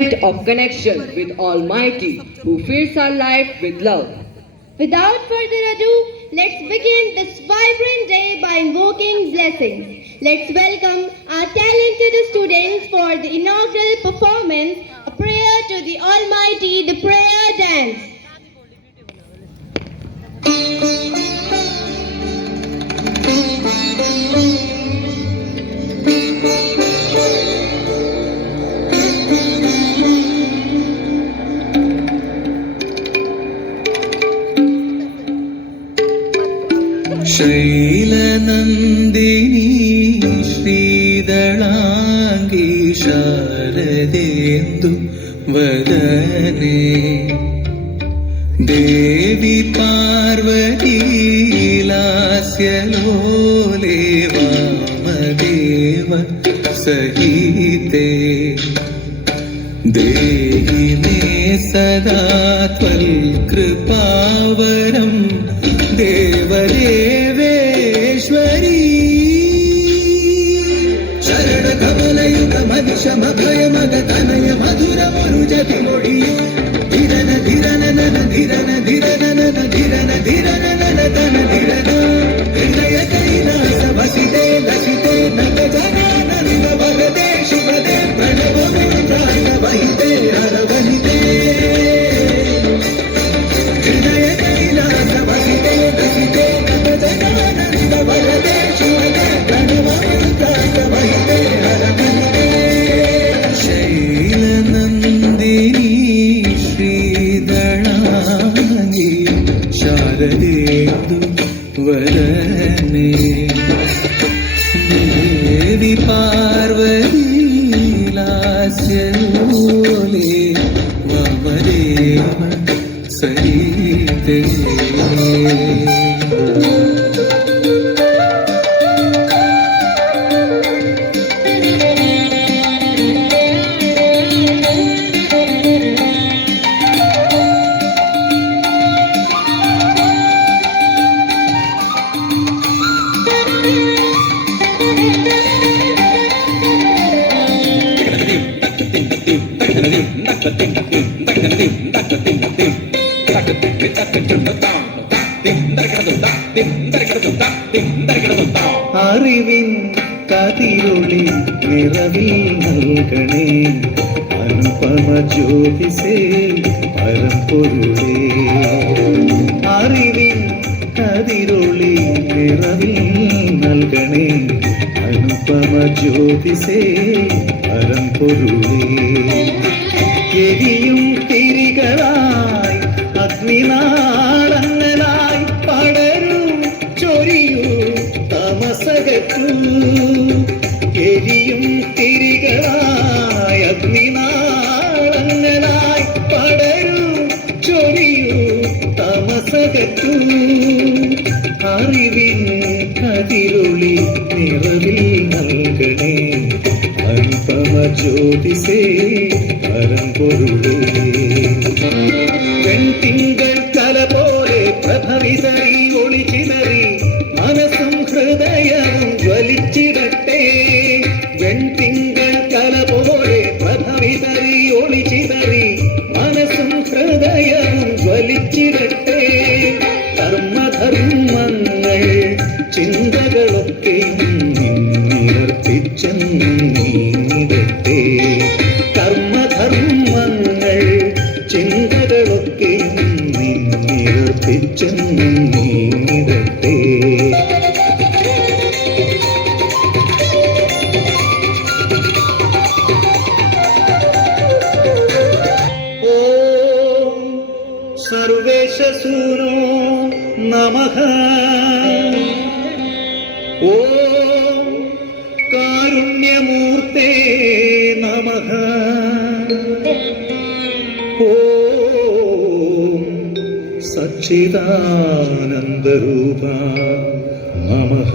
of connection with Almighty, who fills our life with love. Without further ado, let's begin this vibrant day by invoking blessings. Let's welcome our talented students for the inaugural performance, a prayer to the Almighty, the prayer dance. Shylanandini ശ്രീദളാംഗി ശാരദേന്ദു വദനേ Devi Parvathi ലാസ്യലോലേ Vamadeva സഹിതേ Delhi may സദാ ത്വൽകൃപാവരം ദേവദേവേശ്വരീ ശരണകമലയുഗ മനിഷമഭയമഗ തനയ മധുരമരുജതി മൊഴിയോ ധിരന ധിരന നന ധിരന ധിരന നന ധിരന ധിരന നന തന ധിരന ഹൃദയ കൈലാസ വസിതേ ലസിതേ നഗ ജനാനന്ദ ഭഗതേ ശിവദേ പ്രണവമുദ്രായ വഹിതേ ഹരവനിതേ ഹൃദയ കൈലാസ വസിതേ ലസിതേ നഗ ജനാനന്ദ ഭഗതേ ശിവദേ പ്രണവമുദ്രായ വഹിതേ ഹരവനിതേ ശൈലനന്ദിനി ശ്രീദളാംഗി ശാരദേന്ദു വദനേ ദേവി പാർവതി ലാസ്യലോലേ വാമദേവ സഹിതേ അറിവിൻ കതിരൊളി നിറവിൽ നൽകണേ അനുപമ ജ്യോതിസേ പരമ്പൊരുളേ അറിവിൻ കതിരൊളി നിറവിൽ നൽകണേ അനുപമ ജ്യോതിസേ പരമ്പൊരുളേ എരിയും തിരികളായി അഗ്നിനാളങ്ങളായി പടരൂ ചൊരിയൂ തമസകറ്റൂ എരിയും തിരികളായി അഗ്നിനാളങ്ങളായി പടരൂ ചൊരിയൂ തമസകറ്റൂ അറിവിൻ കതിരൊളി നിറവിൽ നൽകണേ അനുപമ ജ്യോതിസേ പരമ്പൊരുളേ വെൺതിങ്കൾ കല പോലെ പ്രഭവിതറി ഒളിച്ചിതറി മനസ്സും ഹൃദയവും ജ്വലിച്ചിടട്ടെ വെൺതിങ്കൾ കല പോലെ പ്രഭവിതറി ഒളിച്ചിതറി മനസ്സും ഹൃദയവും ജ്വലിച്ചിടട്ടെ കർമ്മധർമ്മങ്ങൾ ചിന്തകളൊക്കെയും നീങ്ങിടട്ടെ കർമ്മധർമ്മങ്ങൾ ചിന്തകളൊക്കെയും നീങ്ങിടട്ടെ ഓം സർവേശസൂനോ നമഃ ഓം കാരുണ്യമൂർത്തേ നമഃ ഓം സച്ചിദാനന്ദരൂപ നമഃ